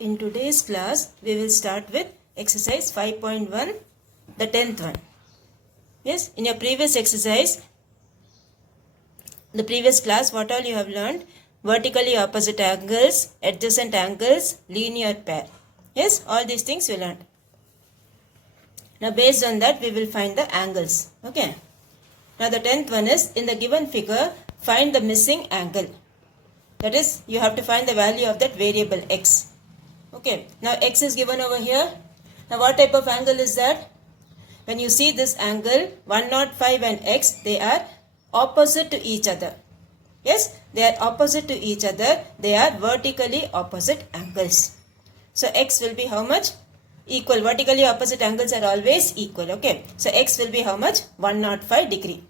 In today's class, we will start with exercise 5.1, the 10th one. Yes, in your previous exercise, the previous class, what all you have learned? Vertically opposite angles, adjacent angles, linear pair. Yes, all these things you learned. Now based on that, we will find the angles. Okay. Now the 10th one is, in the given figure, find the missing angle. That is, you have to find the value of that variable x. Okay, now x is given over here. Now what type of angle is that? When you see this angle, 105 and x, they are opposite to each other. Yes, they are opposite to each other. They are vertically opposite angles. So x will be how much? Equal. Vertically opposite angles are always equal. Okay, so x will be how much? 105 degree.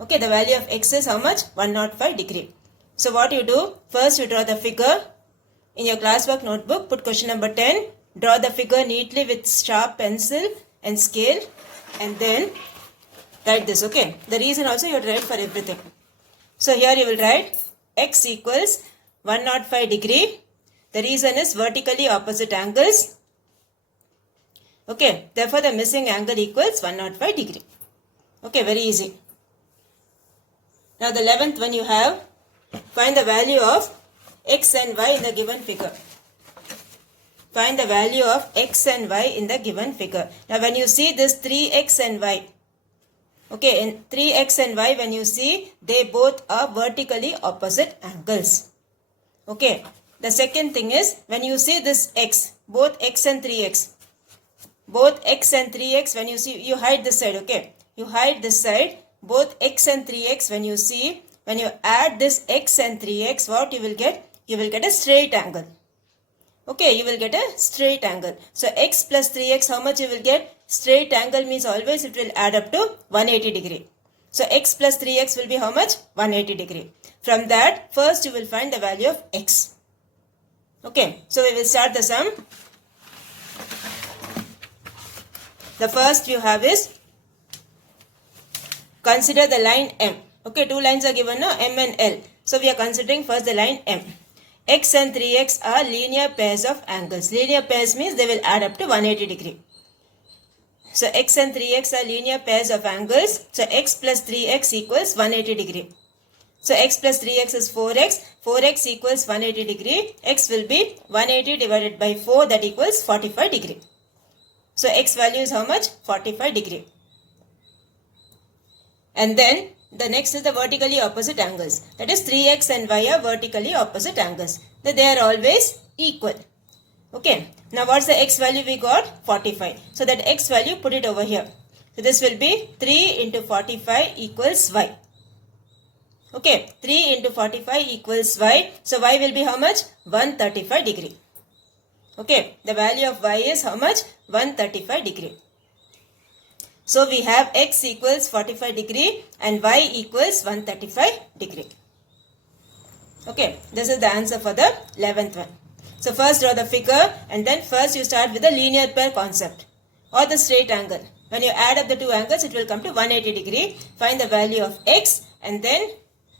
Okay, the value of x is how much? 105 degree. So what you do? First you draw the figure. In your classwork notebook, put question number 10. Draw the figure neatly with sharp pencil and scale, and then write this. Okay. The reason also you have to write for everything. So here you will write x equals 105 degree. The reason is vertically opposite angles. Okay. Therefore, the missing angle equals 105 degree. Okay. Very easy. Now the 11th one you have, find the value of x and y in the given figure. Find the value of x and y in the given figure. Now when you see this 3x and y, okay, in 3x and y, when you see, they both are vertically opposite angles. Okay, the second thing is, when you see this x, both x and 3x, both x and 3x, when you see, you hide this side. Okay, you hide this side, both x and 3x, when you see, when you add this x and 3x, what you will get? You will get a straight angle. Okay, you will get a straight angle. So x plus 3x, how much you will get? Straight angle means always it will add up to 180 degree. So x plus 3x will be how much? 180 degree. From that, first you will find the value of x. Okay, so we will start the sum. The first you have is, consider the line M. Okay, two lines are given now, M and L. So we are considering first the line M. X and 3x are linear pairs of angles. Linear pairs means they will add up to 180 degree. So x and 3x are linear pairs of angles. So x plus 3x equals 180 degree. So x plus 3x is 4x. 4x equals 180 degree. X will be 180 divided by 4, that equals 45 degree. So x value is how much? 45 degree. And then the next is the vertically opposite angles. That is 3x and y are vertically opposite angles. They are always equal. Okay. Now what's the x value we got? 45. So that x value, put it over here. So this will be 3 into 45 equals y. Okay. 3 into 45 equals y. So y will be how much? 135 degree. Okay. The value of y is how much? 135 degree. So we have x equals 45 degree and y equals 135 degree. Okay, this is the answer for the 11th one. So first draw the figure, and then first you start with the linear pair concept or the straight angle. When you add up the two angles, it will come to 180 degree. Find the value of x and then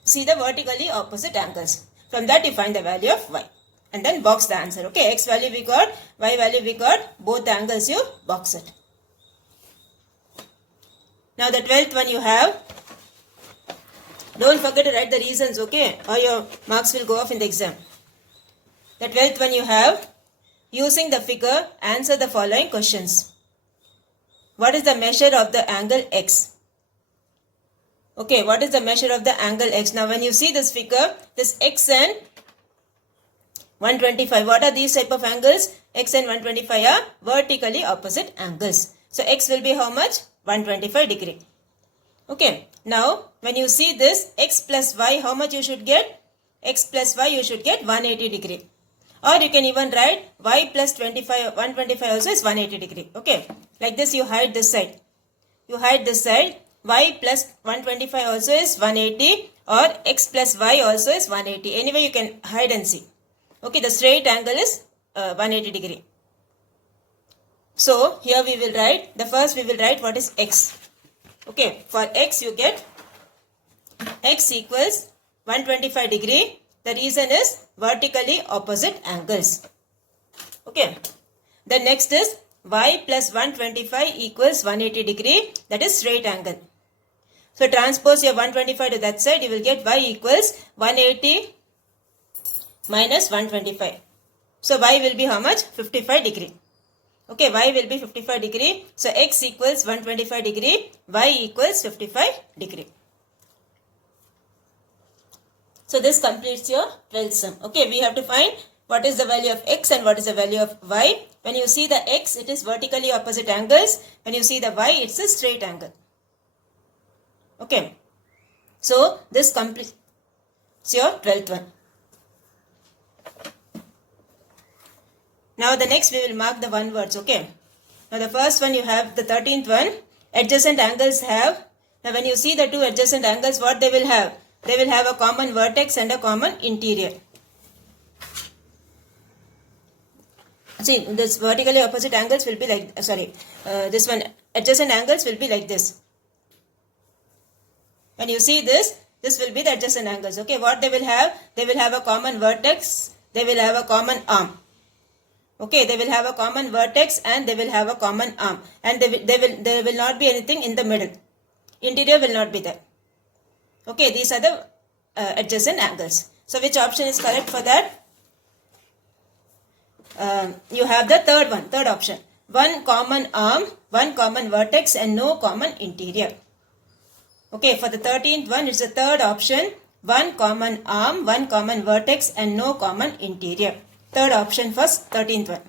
see the vertically opposite angles. From that you find the value of y. And then box the answer. Okay, x value we got, y value we got, both the angles you box it. Now the 12th one you have, don't forget to write the reasons, okay, or your marks will go off in the exam. The 12th one you have, using the figure, answer the following questions. What is the measure of the angle x? Okay, what is the measure of the angle x? Now when you see this figure, this x and 125, what are these type of angles? X and 125 are vertically opposite angles. So x will be how much? 125 degree. Okay, now when you see this x plus y, how much you should get? X plus y you should get 180 degree. Or you can even write y plus 125 also is 180 degree. Okay, like this you hide this side. You hide this side. Y plus 125 also is 180, or x plus y also is 180. Anyway you can hide and see. Okay, the straight angle is 180 degree. So here we will write, the first we will write what is x. Okay, for x you get x equals 125 degree. The reason is vertically opposite angles. Okay. The next is y plus 125 equals 180 degree, that is straight angle. So transpose your 125 to that side, you will get y equals 180 minus 125. So y will be how much? 55 degree. Okay, y will be 55 degree. So x equals 125 degree, y equals 55 degree. So this completes your 12th sum. Okay, we have to find what is the value of x and what is the value of y. When you see the x, it is vertically opposite angles. When you see the y, it's a straight angle. Okay. So this completes your 12th one. Now the next we will mark the one words. Okay. Now the first one you have the 13th one. Adjacent angles have. Now when you see the two adjacent angles, what they will have? They will have a common vertex and a common interior. See, this vertically opposite angles will be like, this one adjacent angles will be like this. When you see this will be the adjacent angles. Okay, what they will have? They will have a common vertex, they will have a common arm. Okay, they will have a common vertex and they will have a common arm. And there will not be anything in the middle. Interior will not be there. Okay, these are the adjacent angles. So which option is correct for that? You have the third option. One common arm, one common vertex and no common interior. Okay, for the 13th one, it's the third option. One common arm, one common vertex and no common interior. Third option for 13th one.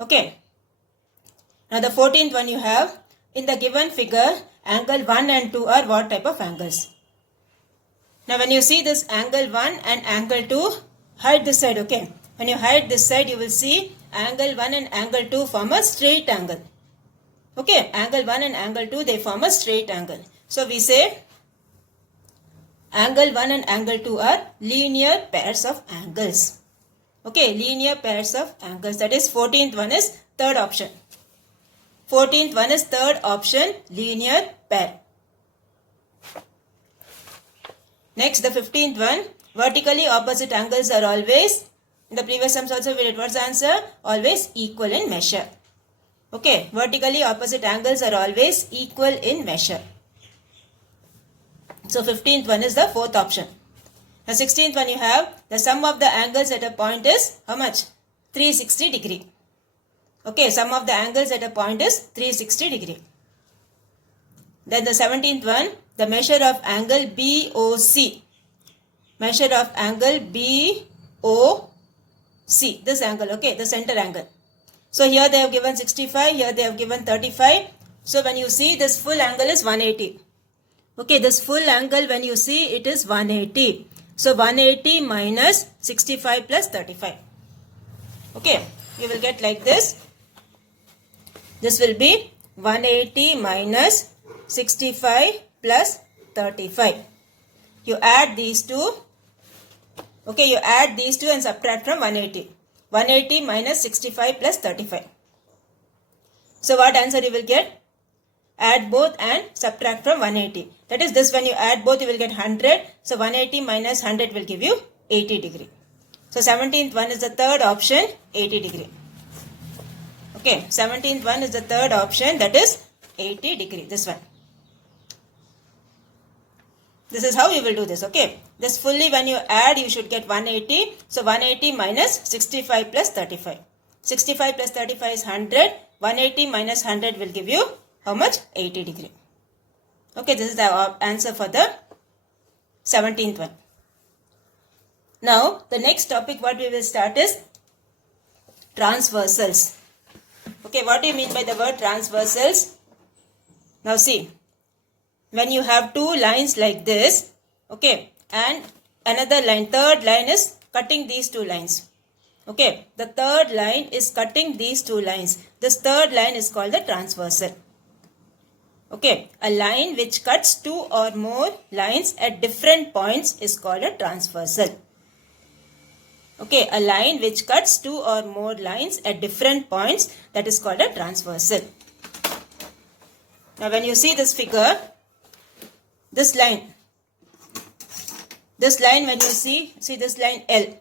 Okay. Now the 14th one you have, in the given figure, angle 1 and 2 are what type of angles? Now when you see this angle 1 and angle 2, hide this side, okay. When you hide this side, you will see angle 1 and angle 2 form a straight angle. Okay, angle 1 and angle 2, they form a straight angle. So we say angle 1 and angle 2 are linear pairs of angles. Okay, linear pairs of angles. That is 14th one is third option. 14th one is third option, linear pair. Next, the 15th one, vertically opposite angles are always, in the previous sums also we did what's the answer? Always equal in measure. Okay, vertically opposite angles are always equal in measure. So 15th one is the fourth option. The 16th one you have, the sum of the angles at a point is how much? 360 degree. Okay, sum of the angles at a point is 360 degree. Then the 17th one, the measure of angle BOC. Measure of angle BOC. This angle, okay, the center angle. So here they have given 65, here they have given 35. So when you see this full angle is 180. Okay, this full angle when you see it is 180. So 180 minus 65 plus 35. Okay, you will get like this. This will be 180 minus 65 plus 35. You add these two. Okay, you add these two and subtract from 180. 180 minus 65 plus 35. So what answer you will get? Add both and subtract from 180. That is this, when you add both you will get 100. So 180 minus 100 will give you 80 degree. So 17th one is the third option, 80 degree. Okay, 17th one is the third option, that is 80 degree. This one. This is how you will do this. Okay, this fully when you add you should get 180. So 180 minus 65 plus 35. 65 plus 35 is 100. 180 minus 100 will give you how much? 80 degree. Okay, this is the answer for the 17th one. Now, the next topic what we will start is transversals. Okay, what do you mean by the word transversals? Now see, when you have two lines like this, okay, and another line, third line is cutting these two lines. Okay, the third line is cutting these two lines. This third line is called the transversal. Okay, a line which cuts two or more lines at different points is called a transversal. Okay, a line which cuts two or more lines at different points, that is called a transversal. Now when you see this figure, this line when you see this line L.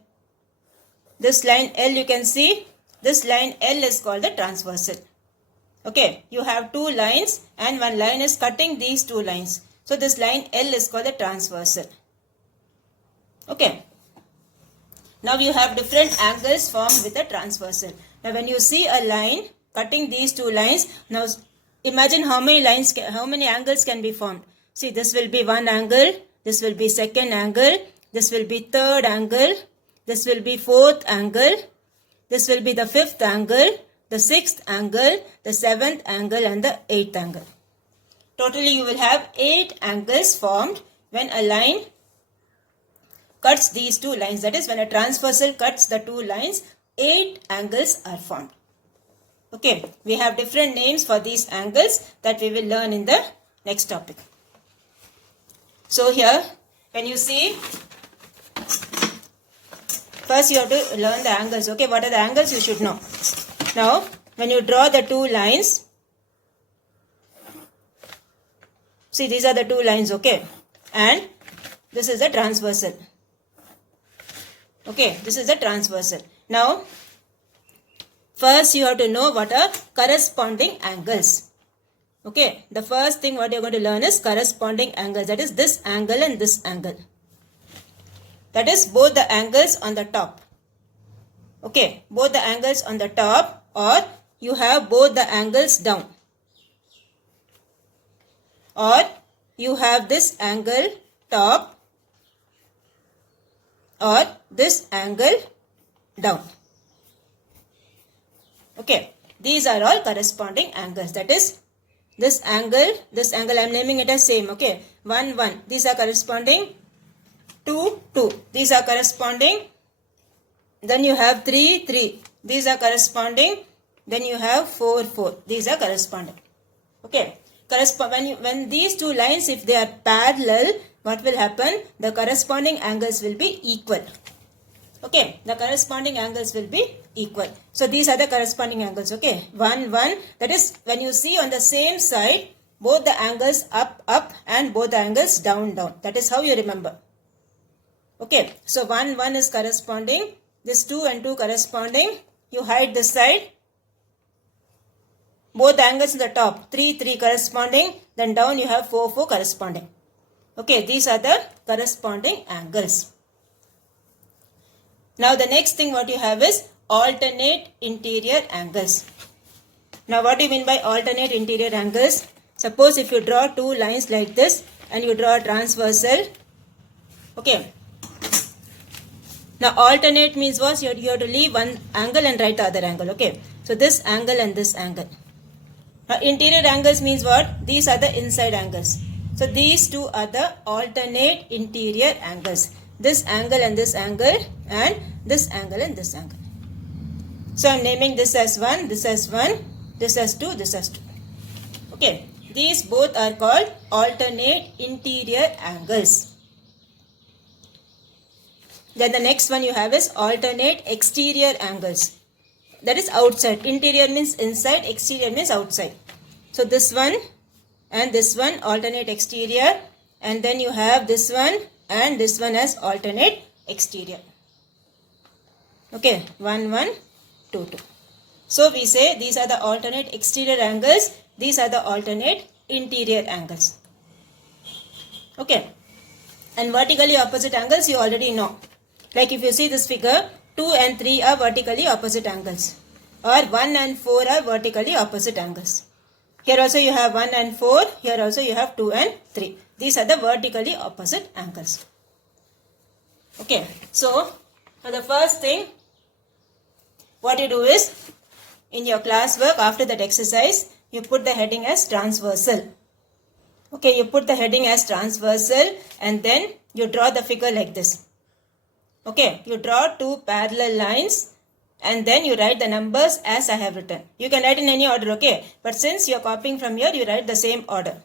This line L you can see this line L is called the transversal. Okay, you have two lines and one line is cutting these two lines. So this line L is called the transversal. Okay. Now you have different angles formed with a transversal. Now when you see a line cutting these two lines, now imagine how many angles can be formed. See, this will be one angle, this will be second angle, this will be third angle, this will be fourth angle, this will be the fifth angle, the sixth angle, the seventh angle and the eighth angle. Totally you will have 8 angles formed when a line cuts these two lines. That is, when a transversal cuts the two lines, 8 angles are formed. Okay, we have different names for these angles that we will learn in the next topic. So here, when you see, first you have to learn the angles. Okay, what are the angles you should know. Now, when you draw the two lines, see, these are the two lines, okay, and this is the transversal. Okay, this is the transversal. Now, first you have to know what are corresponding angles. Okay, the first thing what you are going to learn is corresponding angles. That is this angle and this angle. That is both the angles on the top. Okay, both the angles on the top, or you have both the angles down. Or you have this angle top or this angle down. Okay, these are all corresponding angles. That is, this angle I am naming it as same. Okay, 1, 1. These are corresponding. 2, 2. These are corresponding. Then you have 3, 3. These are corresponding. Then you have 4, 4. These are corresponding. Okay. When these two lines, if they are parallel, what will happen? The corresponding angles will be equal. Okay, the corresponding angles will be equal. So these are the corresponding angles. Okay, 1, 1. That is, when you see on the same side, both the angles up, up and both the angles down, down. That is how you remember. Okay, so 1, 1 is corresponding. This 2 and 2 corresponding. You hide this side. Both the angles in the top, 3, 3 corresponding, then down you have 4, 4 corresponding. Okay, these are the corresponding angles. Now the next thing what you have is alternate interior angles. Now what do you mean by alternate interior angles? Suppose if you draw two lines like this and you draw a transversal. Okay. Now alternate means what? You have to leave one angle and write the other angle. Okay. So this angle and this angle. Now interior angles means what? These are the inside angles. So these two are the alternate interior angles. This angle and this angle and this angle and this angle. So I am naming this as 1, this as 1, this as 2, this as 2. Okay. These both are called alternate interior angles. Then the next one you have is alternate exterior angles. That is outside. Interior means inside, exterior means outside. So this one and this one alternate exterior, and then you have this one and this one as alternate exterior. Okay, 1, 1, 2, 2. So we say these are the alternate exterior angles, these are the alternate interior angles. Okay, and vertically opposite angles you already know. Like if you see this figure, 2 and 3 are vertically opposite angles, or 1 and 4 are vertically opposite angles. Here also you have 1 and 4, here also you have 2 and 3. These are the vertically opposite angles. Okay, so for the first thing, what you do is, in your classwork after that exercise, you put the heading as transversal. Okay, you put the heading as transversal and then you draw the figure like this. Okay, you draw two parallel lines and then you write the numbers as I have written. You can write in any order, okay? But since you are copying from here, you write the same order.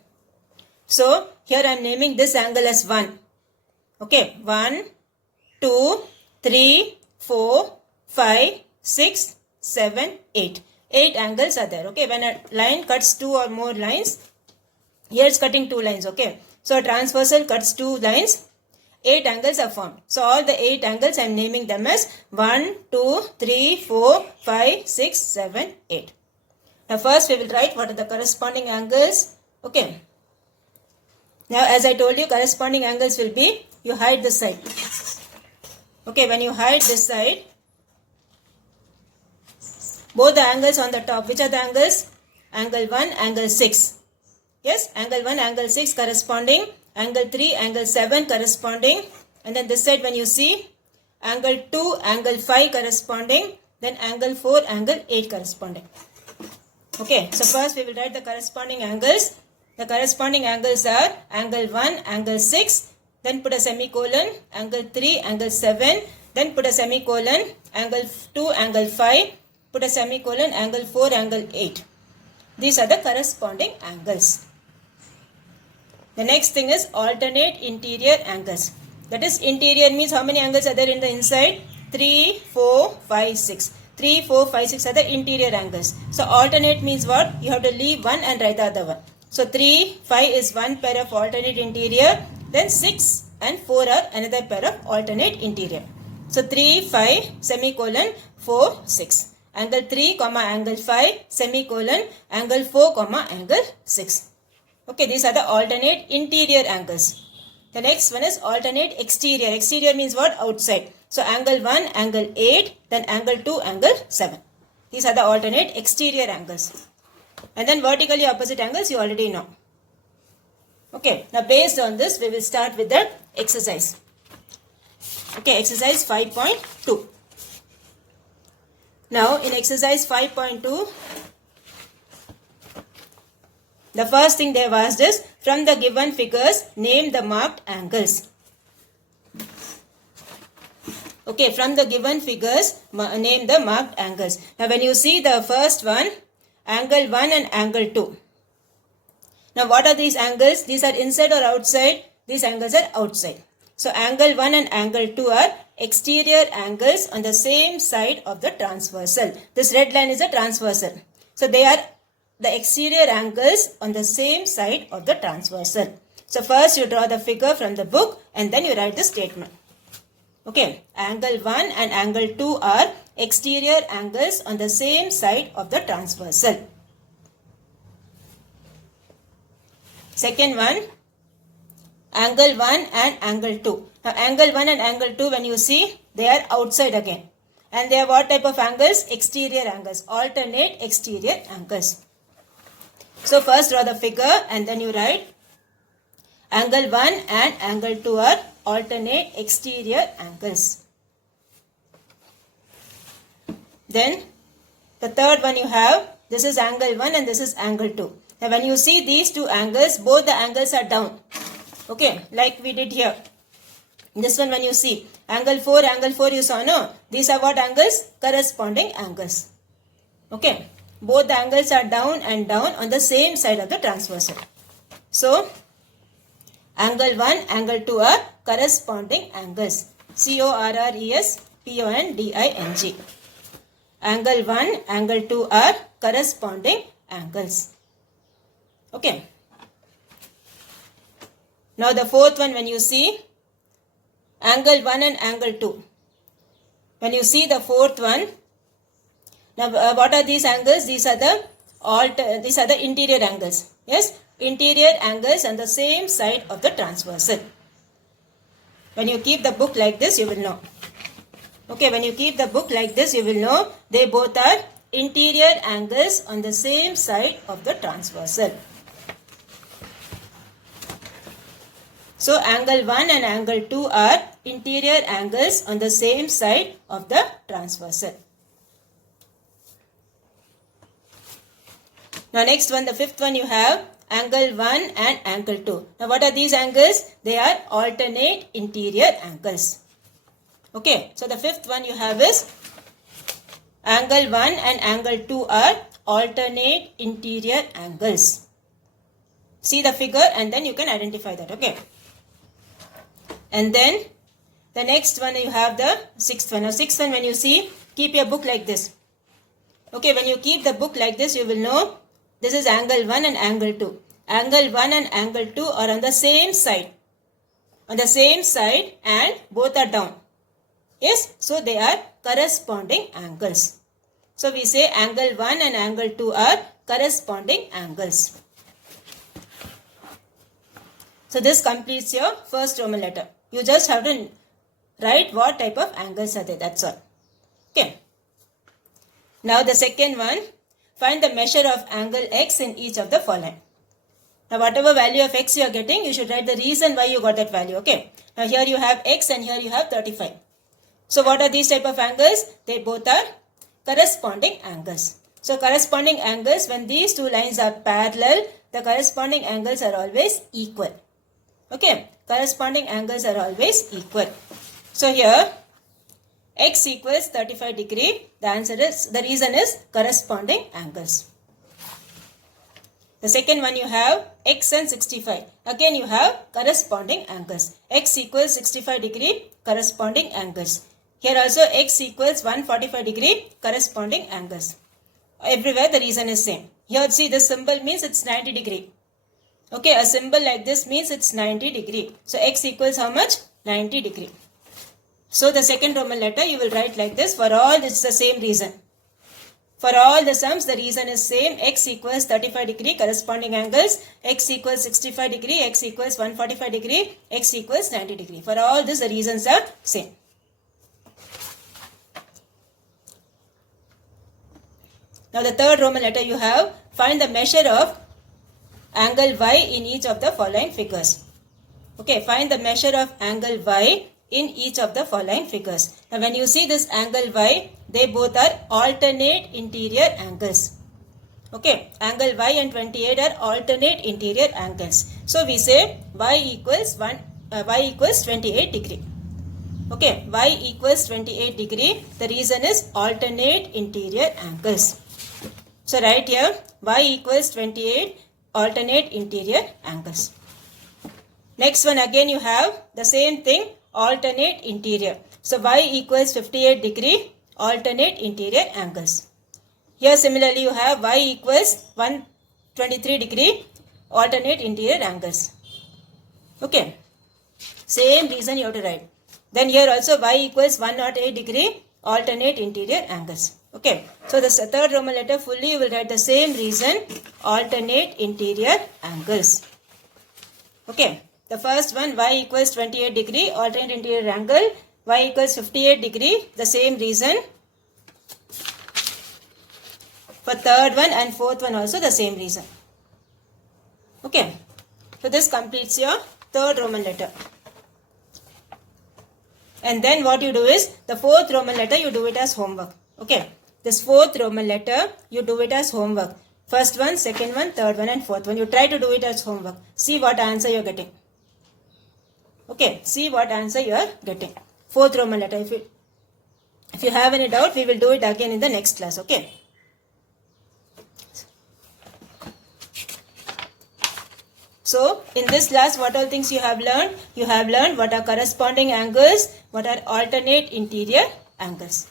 So, here I am naming this angle as 1. Okay, 1, 2, 3, 4, 5, 6, 7, 8. 8 angles are there, okay? When a line cuts 2 or more lines, here it's cutting 2 lines, okay? So, a transversal cuts 2 lines 8 angles are formed. So all the 8 angles I am naming them as 1, 2, 3, 4, 5, 6, 7, 8. Now first we will write what are the corresponding angles. Okay. Now as I told you, corresponding angles will be, you hide this side. Okay, when you hide this side, both the angles on the top, which are the angles? Angle 1, angle 6. Yes, angle 1, angle 6 corresponding, angle 3, angle 7 corresponding, and then this side when you see, angle 2, angle 5 corresponding, then angle 4, angle 8 corresponding. Okay, so first we will write the corresponding angles. The corresponding angles are angle 1, angle 6, then put a semicolon, angle 3, angle 7, then put a semicolon, angle 2, angle 5, put a semicolon, angle 4, angle 8. These are the corresponding angles. The next thing is alternate interior angles. That is, interior means how many angles are there in the inside? 3, 4, 5, 6. 3, 4, 5, 6 are the interior angles. So alternate means what? You have to leave one and write the other one. So 3, 5 is one pair of alternate interior. Then 6 and 4 are another pair of alternate interior. So 3, 5, semicolon, 4, 6. Angle 3, angle 5, semicolon, angle 4, angle 6. Okay, these are the alternate interior angles. The next one is alternate exterior. Exterior means what? Outside. So angle 1, angle 8, then angle 2, angle 7. These are the alternate exterior angles. And then vertically opposite angles you already know. Okay, now based on this we will start with the exercise. Okay, exercise 5.2. Now in exercise 5.2, the first thing they have asked is, from the given figures, name the marked angles. Okay, from the given figures, name the marked angles. Now when you see the first one, angle 1 and angle 2. Now what are these angles? These are inside or outside? These angles are outside. So angle 1 and angle 2 are exterior angles on the same side of the transversal. This red line is a transversal. So they are the exterior angles on the same side of the transversal. So first you draw the figure from the book and then you write the statement. Okay, angle 1 and angle 2 are exterior angles on the same side of the transversal. Second one, angle 1 and angle 2. Now angle 1 and angle 2, when you see, they are outside again. And they are what type of angles? Exterior angles, alternate exterior angles. So first draw the figure and then you write angle 1 and angle 2 are alternate exterior angles. Then the third one you have, this is angle 1 and this is angle 2. Now when you see these two angles, both the angles are down. Okay, like we did here. This one when you see, angle 4 you saw, no? These are what angles? Corresponding angles. Okay, both the angles are down and down on the same side of the transversal. So, angle 1, angle 2 are corresponding angles. corresponding. Angle 1, angle 2 are corresponding angles. Okay. Now the fourth one when you see, angle 1 and angle 2. When you see the fourth one, now what are these angles? These are the interior angles. Yes, interior angles on the same side of the transversal. When you keep the book like this, you will know. Okay, when you keep the book like this, you will know they both are interior angles on the same side of the transversal. So angle 1 and angle 2 are interior angles on the same side of the transversal. Now next one, the fifth one you have angle 1 and angle 2. Now what are these angles? They are alternate interior angles. Okay, so the fifth one you have is angle 1 and angle 2 are alternate interior angles. See the figure and then you can identify that. Okay. And then the next one you have the sixth one. Now sixth one when you see, keep your book like this. Okay, when you keep the book like this, you will know this is angle 1 and angle 2. Angle 1 and angle 2 are on the same side. on the same side and both are down. Yes, so they are corresponding angles. So we say angle 1 and angle 2 are corresponding angles. So this completes your first Roman letter. You just have to write what type of angles are there, that's all. Okay. Now the second one, find the measure of angle x in each of the following. Now whatever value of x you are getting, you should write the reason why you got that value. Okay. Now here you have x and here you have 35. So what are these type of angles? They both are corresponding angles. So corresponding angles, when these two lines are parallel, the corresponding angles are always equal. Okay. Corresponding angles are always equal. So here x equals 35 degree. The answer is, the reason is corresponding angles. The second one you have x and 65. Again you have corresponding angles. X equals 65 degree, corresponding angles. Here also x equals 145 degree, corresponding angles. Everywhere the reason is same. Here see the symbol means it's 90 degree. Okay, a symbol like this means it's 90 degree. So x equals how much? 90 degree. So the second Roman letter you will write like this. For all it's the same reason. For all the sums the reason is same. X equals 35 degree, corresponding angles. X equals 65 degree, x equals 145 degree, x equals 90 degree. For all this the reasons are same. Now the third Roman letter you have, find the measure of angle y in each of the following figures. Okay, find the measure of angle y in each of the following figures. Now when you see this angle y, they both are alternate interior angles. Okay, angle y and 28 are alternate interior angles. So we say y equals 28 degree. Okay, y equals 28 degree. The reason is alternate interior angles. So write here y equals 28 alternate interior angles. Next one again you have the same thing, alternate interior. So y equals 58 degree alternate interior angles. Here similarly you have y equals 123 degree alternate interior angles. Okay. Same reason you have to write. Then here also y equals 108 degree alternate interior angles. Okay. So the third Roman letter fully you will write the same reason, alternate interior angles. Okay. The first one y equals 28 degree alternate interior angle, y equals 58 degree, the same reason. For third one and fourth one also the same reason. Okay. So this completes your third Roman letter. And then what you do is, the fourth Roman letter you do it as homework. Okay. This fourth Roman letter you do it as homework. First one, second one, third one and fourth one. You try to do it as homework. See what answer you are getting. Okay. See what answer you are getting. Fourth Roman letter. If you have any doubt, we will do it again in the next class. Okay. So, in this class, what all things you have learned? You have learned what are corresponding angles, what are alternate interior angles.